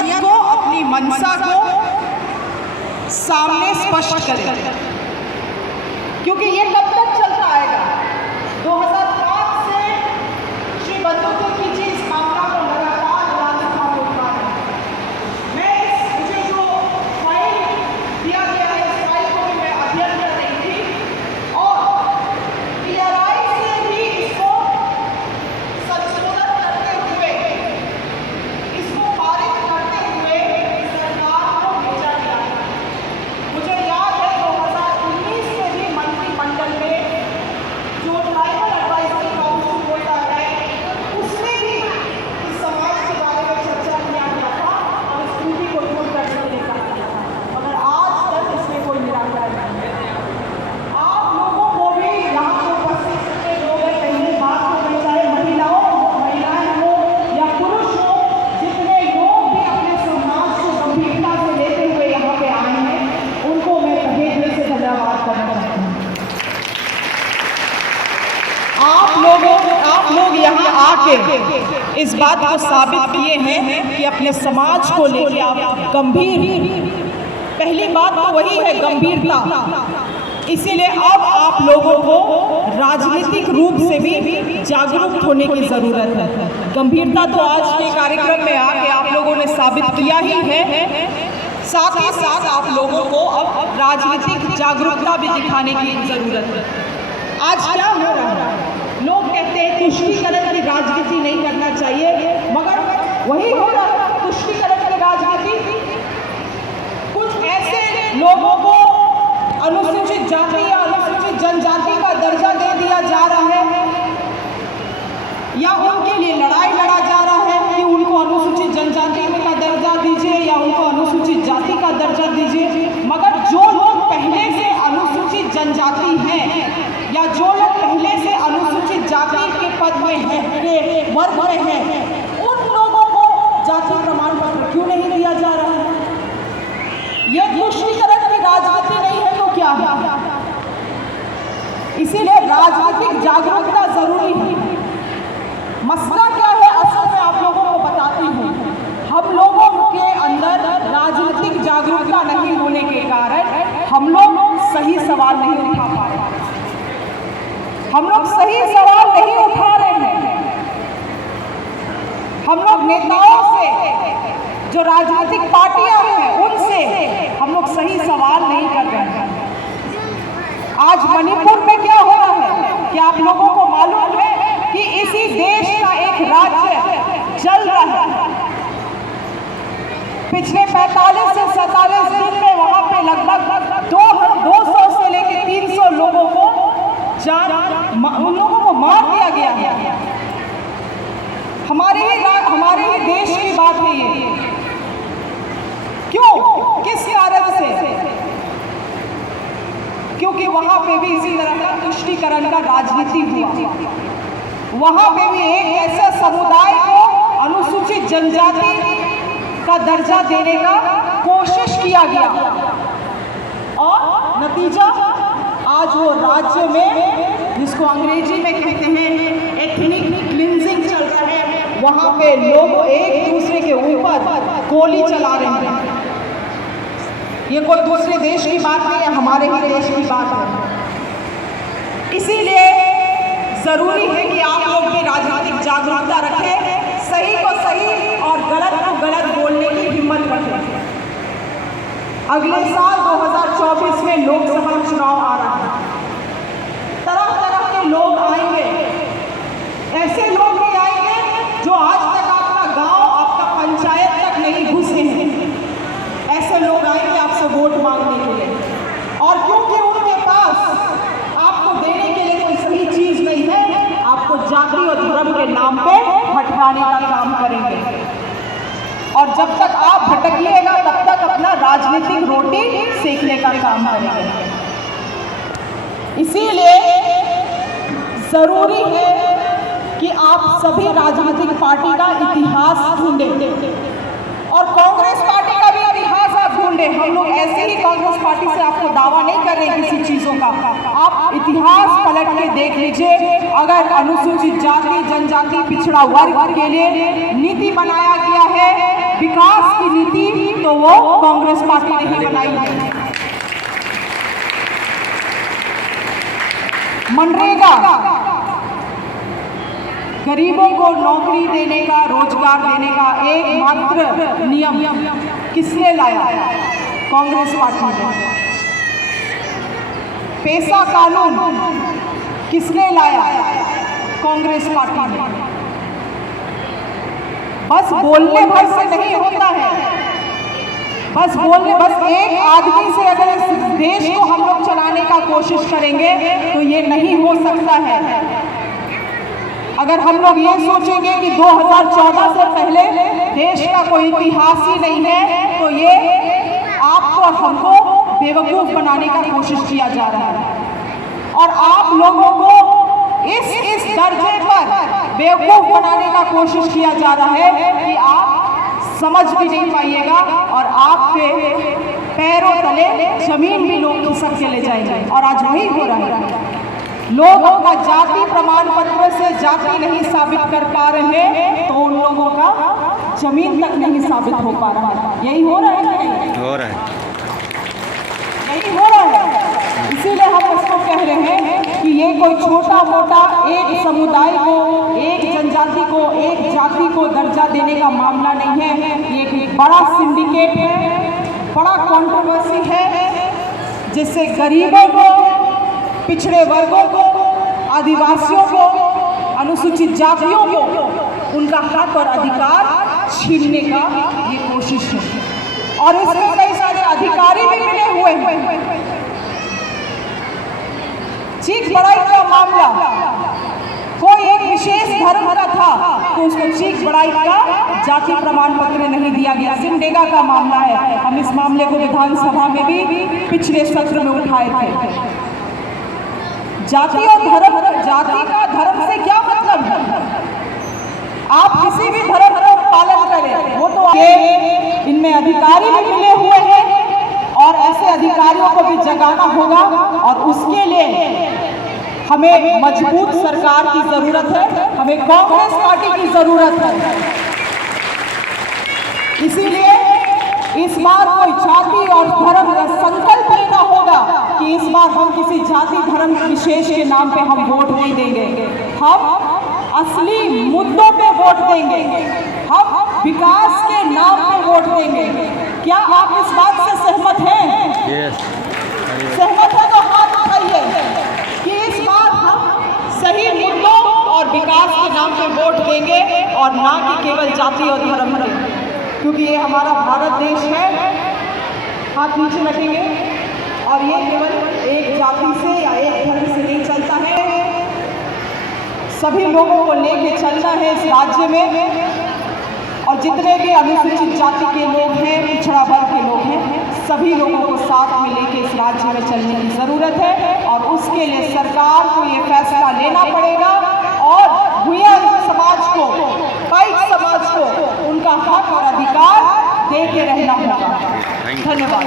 नियत को, अपनी मंशा को सामने स्पष्ट करें, क्योंकि ये कब तक चलता आएगा। 2005 से श्री बंधु जी इस मामला को लगातार राजस्थान में उठा रहे हैं। मुझे जो फाइल दिया गया है, इस फाइल को भी मैं अध्ययन कर रही थी और PRI से भी इसको संशोधन करते हुए, इसको पारित करते हुए सरकार को भेजा गया। मुझे याद है 2019 में भी मंत्रिमंडल में जो ट्राइबल एडवाइजरी काउंसिल होता है, उसमें भी इस समाज के बारे में चर्चा किया गया था और इस त्रुटि को दूर करने के लिए कहा गया था, मगर आज तक इसमें कोई निराकरण नहीं है। आप लोगों को भी यहाँ पे उपस्थित जितने लोग हैं, पहली बात तो चाहे महिलाएं हो या पुरुष हो, जितने लोग भी अपने समाज को गंभीरता से लेते हुए यहाँ पे आए हैं, उनको मैं तहे दिल से धन्यवाद करना चाहती हूँ। आप लोग यहाँ आके इस बात को साबित किए हैं कि अपने समाज को लेकर आप गंभीर, पहली बात तो वही है गंभीरता। इसीलिए अब आप लोगों को राजनीतिक रूप से भी जागरूक होने की जरूरत है। गंभीरता तो आज के कार्यक्रम में आके आप लोगों ने साबित किया ही है, साथ ही साथ आप लोगों को अब राजनीतिक जागरूकता भी दिखाने की जरूरत है। आज क्या हो रहा है, लोग कहते हैं तुष्टीकरण की राजनीति नहीं करना चाहिए, मगर वही हो रहा है तुष्टीकरण की राजनीति। कुछ ऐसे लोगों को अनुसूचित जाति या अनुसूचित जनजाति का दर्जा दे दिया जा रहा है या उनके लिए लड़ाई लड़ा जा रहा है कि उनको अनुसूचित जनजाति का दर्जा दीजिए या उनको अनुसूचित जाति का दर्जा दीजिए, मगर जो लोग पहले से अनुसूचित जनजाति हैं या जो लोग पहले से अनुसूचित जाति के पद में हैं, वर्ग में हैं, उन लोगों को जाति प्रमाण पत्र क्यों नहीं दिया जा रहा है? यह तुष्टीकरण की राजनीति नहीं है तो क्या है? इसीलिए राजनीतिक जागरूकता जरूरी है। मसला क्या है असल में आप लोगों को बताती हूँ। हम लोगों के अंदर राजनीतिक जागरूकता नहीं होने के कारण हम लोग सही सवाल नहीं उठा पा रहे, हम लोग सही सवाल नहीं उठा रहे हैं। हम लोग नेताओं से, जो राजनीतिक पार्टियां हैं, उनसे हम लोग सही सवाल नहीं कर रहे हैं। आज मणिपुर में क्या हो रहा है, क्या आप लोगों को मालूम है कि इसी देश का एक राज्य चल रहा है, पिछले 45 से 47 दिन में वहां पे लगभग 200 से लेकर 300 लोगों को उन लोगों को मार दिया गया है। हमारे ही देश की बात है ये। क्यों, किस कारण से? क्योंकि वहां पे भी इसी तरह का तुष्टीकरण का राजनीति हुआ। वहां पे भी एक ऐसे समुदाय को अनुसूचित जनजाति का दर्जा देने का कोशिश किया गया और नतीजा आज वो राज्य में, जिसको अंग्रेजी में कहते हैं एथनिक क्लींजिंग चल रहा है, वहां पे लोग एक दूसरे के ऊपर गोली चला रहे हैं। ये कोई दूसरे देश की बात नहीं है, हमारे ही देश की बात है। इसीलिए जरूरी है कि आप लोग भी राजनीतिक जागरूकता रखें, सही को सही और गलत को गलत बोलने की हिम्मत रखें। अगले साल 2024 में लोकसभा चुनाव आ रहा है, तरह तरह के लोग आएंगे, ऐसे लोग भी आएंगे जो आज तक आपका गांव, आपका पंचायत तक नहीं घुसे हैं। ऐसे लोग आएंगे आपसे वोट मांगने के लिए, और क्योंकि उनके पास आपको देने के लिए कोई सही चीज नहीं है, आपको जाति और धर्म के नाम पे भटकाने का काम करेंगे। और जब तक आप भटकिएगा तब तक अपना राजनीतिक रोटी सेकने का काम करेंगे। इसीलिए जरूरी है कि आप सभी राजनीतिक पार्टी का इतिहास ढूंढें और कांग्रेस पार्टी का भी इतिहास आप ढूंढें। हम लोग ऐसे ही कांग्रेस पार्टी से आपको दावा नहीं कर रहे किसी चीजों का, आप इतिहास पलट के देख लीजिए। अगर अनुसूचित जाति, जनजाति, पिछड़ा वर्ग के लिए नीति बनाया गया है, विकास की पार्टी नहीं बनाई है। मनरेगा गरीबों को नौकरी देने का, रोजगार देने का एकमात्र नियम किसने लाया? कांग्रेस पार्टी ने। पैसा कानून किसने लाया? कांग्रेस पार्टी ने। बस बोलने भर से नहीं होता है, बस एक आदमी से अगर इस देश को हम लोग चलाने का कोशिश करेंगे तो ये नहीं हो सकता है। अगर हम लोग ये सोचेंगे कि 2014 से पहले देश का कोई इतिहास ही नहीं है तो ये आपको और हमको बेवकूफ बनाने का कोशिश किया जा रहा है। और आप लोगों को इस दर्जे पर बेवकूफ बनाने का कोशिश किया जा रहा है कि आप समझ भी नहीं पाइएगा और आपके पैरों तले जमीन भी लोग खिसक के ले जाएंगे। और आज वही हो रहा है। लोग अपना जाति प्रमाण पत्र से जाति नहीं साबित कर पा रहे हैं तो उन लोगों का जमीन तक नहीं साबित हो पा रहा है। यही हो रहा है, हो रहा है, यही हो रहा है। इसीलिए हम उसको कह रहे हैं कि ये कोई छोटा मोटा एक समुदाय को, एक जनजाति को, एक जाति को दर्जा देने का मामला नहीं है। ये एक बड़ा सिंडिकेट है, बड़ा कंट्रोवर्सी है, जिससे गरीबों को, पिछड़े वर्गों को, आदिवासियों को, अनुसूचित जातियों को उनका हक और अधिकार छीनने का ये कोशिश है। और इसमें कई सारे अधिकारी भी मिले हुए हैं। चीख बढ़ाई का मामला, कोई एक विशेष धर्म का था तो उसको चीख बढ़ाई का जाति प्रमाण पत्र नहीं दिया गया। सिमडेगा का मामला है, हम इस मामले को विधानसभा में भी पिछले सत्र में उठाए थे। जाति और धर्म, जाति का धर्म से क्या मतलब है? आप किसी भी धर्म का पालन करें, वो तो इनमें अधिकारी भी मिले हुए हैं और ऐसे अधिकारियों को भी जगाना होगा। और उसके लिए हमें मजबूत सरकार की जरूरत है, हमें कांग्रेस पार्टी की जरूरत है। इसीलिए इस बार कोई जाति और धर्म का संकल्प लेना होगा कि इस बार हम किसी जाति धर्म विशेष के नाम पे हम वोट नहीं देंगे। हम असली मुद्दों पे वोट देंगे, हम विकास के नाम पे वोट देंगे। क्या आप इस बात से सहमत हैं? सहमत है तो हाथ उठाइए कि इस बार हम सही मुद्दों और विकास के नाम पे वोट देंगे और ना कि केवल जाति और धर्म पे, क्योंकि ये हमारा भारत देश है। हाथ नीचे रखेंगे। और ये केवल एक जाति से या एक धर्म से नहीं चलता है, सभी लोगों को लेके चलना है इस राज्य में। और जितने भी अनुसूचित जाति के लोग हैं, पिछड़ा वर्ग के लोग हैं, सभी लोगों को साथ में लेके इस राज्य में चलने की ज़रूरत है। और उसके लिए सरकार को ये फैसला लेना पड़ेगा और भूया समाज को, पाइक समाज को उनका हक और अधिकार दे के रहना होगा। धन्यवाद।